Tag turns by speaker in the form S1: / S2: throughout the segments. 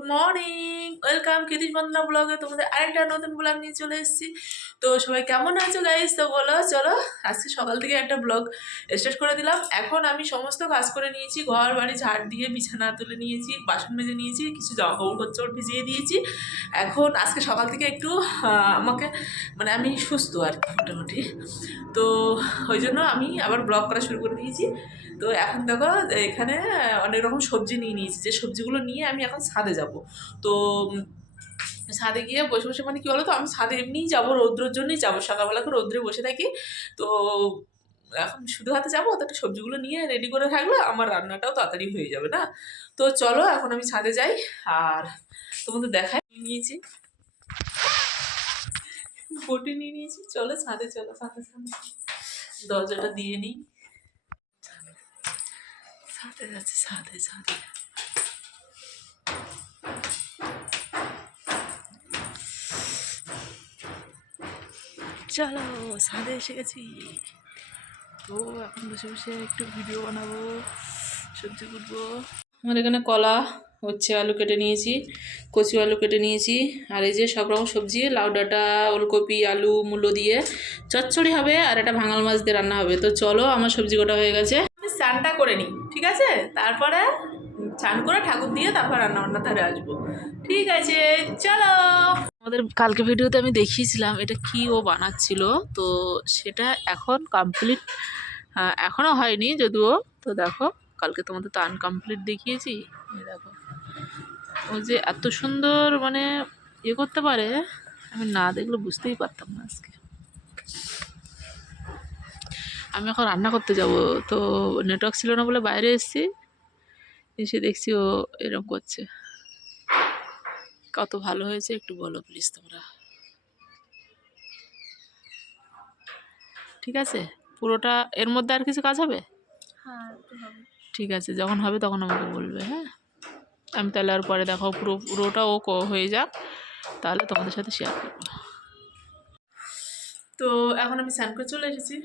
S1: Good morning welcome Kritish Bandana ব্লগে তোমাদের আরেকটা নতুন ব্লগ নিয়ে চলে এসেছি। তো সবাই কেমন আছো গাইস তো বলো, চলো, আজকে সকাল থেকে একটা ব্লগ স্টার্ট করে দিলাম। এখন আমি সমস্ত কাজ করে নিয়েছি, ঘর, বাড়ি, ঝাড় দিয়ে বিছানা তুলে নিয়েছি, বাসন মেজে নিয়েছি, কিছু জামা কাপড় কচ্চড় ভিজিয়ে দিয়েছি। এখন আজকে সকাল থেকে একটু আমাকে মানে আমি সুস্থ আর কি, মোটামুটি। তো ওই জন্য আমি আবার ব্লগ করা শুরু করে দিয়েছি। তো এখন দেখো, এখানে অনেক রকম সবজি নিয়ে নিয়েছি। যে সবজিগুলো নিয়ে আমি এখন ছাদে যাব। তো ছাদে গিয়ে বসে বসে মানে কী বলো তো আমি ছাদে এমনিই যাব, রৌদ্রের জন্যই যাব। সকালবেলা করে রৌদ্রে বসে থাকি। তো এখন শুধু হাতে যাব তো সবজিগুলো নিয়ে রেডি করে থাকলে আমার রান্নাটাও তাড়াতাড়ি হয়ে যাবে না? তো চলো, এখন আমি ছাদে যাই। আর তোমাদের দেখাই, নিয়ে নিয়েছি। বটি নিয়ে নিয়েছি। চলো ছাদে চলো ছাদে ছাদে। দরজাটা দিয়ে নিই। ছাদে যাচ্ছে, ছাদে ছাদে। চলো সাদে এসে গেছি। তো এখন বসে বসে একটু ভিডিও বানাবো সবজি কুটবো। আমার এখানে কলা হচ্ছে আলু কেটে নিয়েছি কচু আলু কেটে নিয়েছি আর এই যে সব রকম সবজি লাউ ডাঁটা ওলকপি আলু মূলো দিয়ে চচ্চড়ি হবে আর একটা ভাঙাল মাছ দিয়ে রান্না হবে। তো চলো আমার সবজি গোটা হয়ে গেছে। আমি স্নানটা করে নিই ঠিক আছে? তারপরে চান করে ঠাকুর দিয়ে তারপর রান্না বান্না ধারে আসব। ঠিক আছে চলো! আমাদের কালকে ভিডিওতে আমি দেখিয়েছিলাম এটা কি ও বানাচ্ছিল, তো সেটা এখন কমপ্লিট এখনও হয়নি যদিও। তো দেখো, কালকে তোমাদের তো আনকমপ্লিট দেখিয়েছি। দেখো, ও যে এত সুন্দর মানে ইয়ে করতে পারে, আমি না দেখলে বুঝতেই পারতাম না আজকে। আমি এখন রান্না করতে যাব, তো নেটওয়ার্ক ছিল না বলে বাইরে এসেছি। এসে দেখছি ও এরকম করছে। কত ভালো হয়েছে একটু বলো প্লিজ তোমরা। ঠিক আছে? পুরোটা এর মধ্যে আর কিছু কাজ হবে?
S2: হ্যাঁ
S1: ঠিক আছে যখন হবে তখন আমাকে বলবে হ্যাঁ? আমি তাহলে আর পরে দেখাও পুরো পুরোটা ও হয়ে যাক তাহলে তোমাদের সাথে শেয়ার করব। তো এখন আমি স্নান করে চলে এসেছি।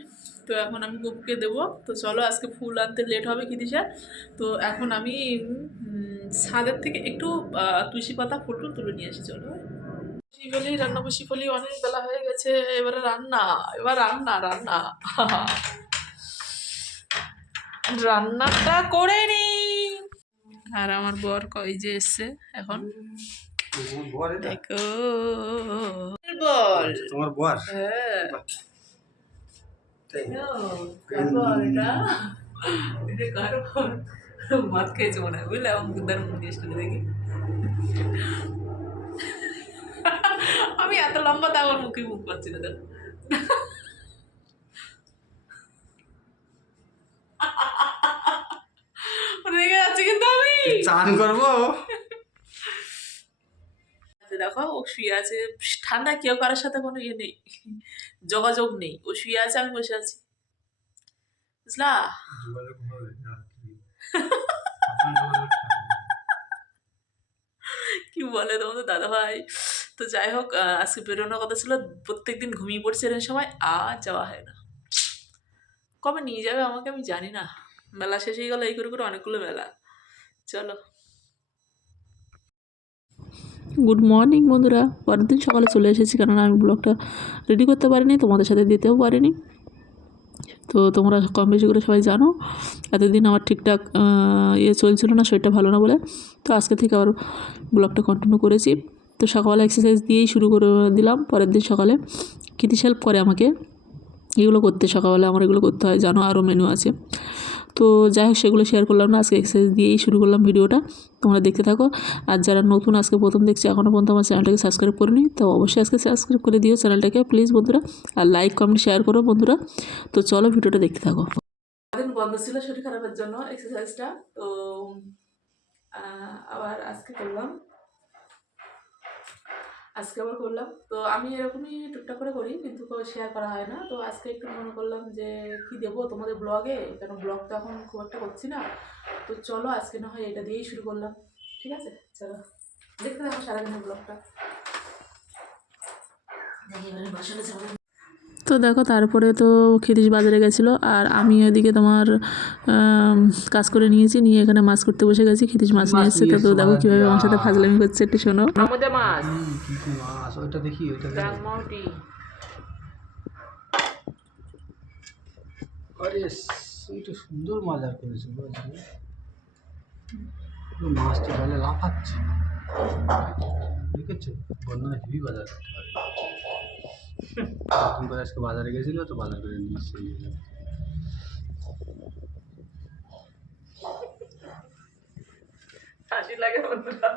S1: তো এখন আমি গুপকে দেবো। তো চলো আজকে ফুল আনতে লেট হবে কি দিশা তো এখন আমি ছাদের থেকে একটু তুলসী পাতা ফুল টুল তুলে নিয়ে আসি চলো। বসি ফেলি রান্না বসি ফেলি অনেক বেলা হয়ে গেছে এবারে রান্না এবার রান্না রান্না। রান্নাটা করে নি আর আমার বর কই যে এসছে এখন? দেখো। বল
S3: তোমার বর?
S1: হ্যাঁ। এটা এটা মদ খেয়েছে মনে হয় বুঝলে আমার বুদ্ধার মুখ দেখি আমি এত লম্বা তা আমার মুখে মুখ পাচ্ছি না রেগে যাচ্ছে কিন্তু আমি
S3: চান করব
S1: দেখো ও শুয়ে আছে। ঠান্ডা কেউ কারোর সাথে কোনো ইয়ে নেই যোগাযোগ নেই। ও শুয়ে আছে আমি বসে আছি। বুঝলা? কি? বলে তোমাদের দাদা ভাই? তো যাই হোক আজকে বেরোনোর কথা ছিল প্রত্যেক দিন ঘুমিয়ে পড়ছে এরকম সময় আর যাওয়া হয় না। কবে নিয়ে যাবে আমাকে আমি জানি না। মেলা শেষ হয়ে গেল এই করে করে অনেকগুলো মেলা চলো। গুড মর্নিং বন্ধুরা। পরের দিন সকালে চলে এসেছি, কেননা আমি ব্লগটা রেডি করতে পারিনি, তোমাদের সাথে দিতেও পারিনি। তো তোমরা কম বেশি করে সবাই জানো, এতদিন আমার ঠিকঠাক ইয়ে চলছিল না, শরীরটা ভালো না বলে। তো আজকে থেকে আবার ব্লগটা কন্টিনিউ করেছি। তো সকালবেলা এক্সারসাইজ দিয়েই শুরু করে দিলাম, পরের দিন সকালে। কৃতি হেল্প করে আমাকে? এগুলো করতে সকালবেলা আমার এগুলো করতে হয়, জানো আরও মেনু আছে। তো যাই হোক, সেগুলো শেয়ার করলাম না। আজকে এক্সারসাইজ দিয়েই শুরু করলাম ভিডিওটা। তোমরা দেখতে থাকো। আর যারা নতুন আজকে প্রথম দেখছি এখনও পর্যন্ত আমার চ্যানেলটাকে সাবস্ক্রাইব করিনি, তো অবশ্যই আজকে সাবস্ক্রাইব করে দিও চ্যানেলটাকে প্লিজ বন্ধুরা। আর লাইক কমেন্ট শেয়ার করো বন্ধুরা। তো চলো ভিডিওটা দেখতে থাকো। দিন বন্ধ ছিল শরীর খারাপের জন্য এক্সারসাইজটা তো আবার আজকে করলাম। আজকে আবার করলাম। তো আমি এরকমই টুকটাক করে করি, কিন্তু শেয়ার করা হয় না। তো আজকে একটু মনে করলাম যে, কি দেবো তোমাদের ব্লগে কেন ব্লগ তো এখন খুব একটা করছি না। তো চলো আজকে না হয় এটা দিয়েই শুরু করলাম। ঠিক আছে? চলো। দেখতে থাকো সারাদিনের ব্লগটা তো দেখো তারপরে তো খিরিশ বাজারে গেছিল আর আমি ওইদিকে তোমার কাজ করে নিয়েছি নিয়ে এখানে মাছ করতে বসে গেছি খিরিশ মাছ নিয়ে এসছে। তো দেখো কীভাবে আমার সাথে ফাজলামি করছে একটু শোনো।
S3: মাছ।
S4: হুম, কি কি মাছ? ওইটা দেখি ওইটা আরে ওইটা সুন্দর বাজার করেছে মাছটা জলে লাফাচ্ছে। দেখেছ? বন্ধুরা হেভি বাজার করতে পারে। করে আজকে বাজারে তো বাজার করে নিয়ে
S1: বন্ধুরা।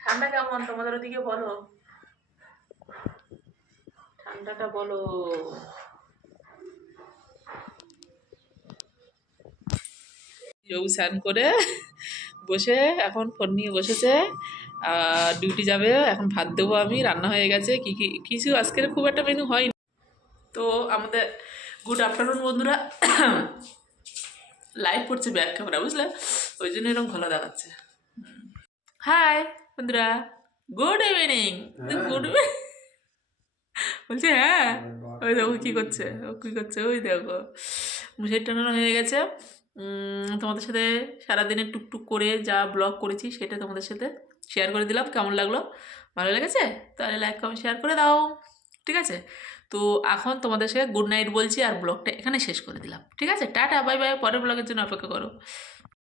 S1: ঠান্ডা কেমন? তোমাদের ওদিকে বলো। ঠান্ডাটা বলো। স্নান করে বসে এখন ফোন নিয়ে বসেছে। ডিউটি যাবে এখন ভাত দেবো আমি রান্না হয়ে গেছে কি কি কিছু আজকের খুব একটা মেনু হয়নি। তো আমাদের গুড আফটারনুন বন্ধুরা লাইভ করছে ব্যাক ক্যামেরা বুঝলে? ওই জন্য এরকম ভালো দেখাচ্ছে। হাই বন্ধুরা গুড ইভিনিং গুড বলছে হ্যাঁ? ওই দেখো কী করছে ও কী করছে ওই দেখো। মুসের টানানো হয়ে গেছে। তোমাদের সাথে সারাদিনে টুকটুক করে যা ব্লগ করেছি সেটা তোমাদের সাথে শেয়ার করে দিলাম, কেমন লাগল? ভালো লেগেছে? তাহলে লাইক কমেন্ট শেয়ার করে দাও। ঠিক আছে? তো এখন তোমাদের সাথে গুড নাইট বলছি আর ব্লগটা এখানে শেষ করে দিলাম। ঠিক আছে? টাটা বাই বাই পরের ব্লগের জন্য অপেক্ষা করো।